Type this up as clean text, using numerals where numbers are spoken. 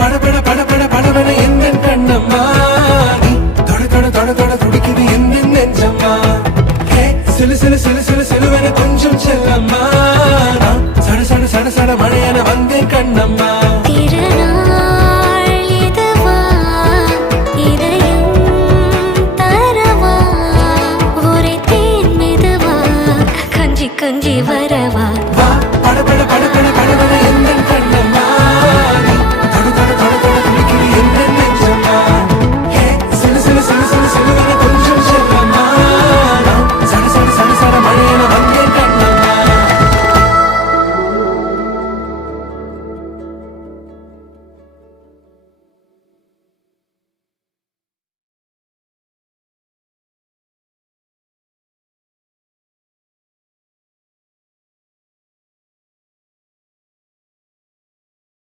படபட படபட படபட எந்த கண்ணம்மா நீ தொட தொட தொட தொட துடிக்குது எந்த நெஞ்சம்மா சிலு சிலு சிலு சிலு சிலுவன கொஞ்சம் செல்லம்மா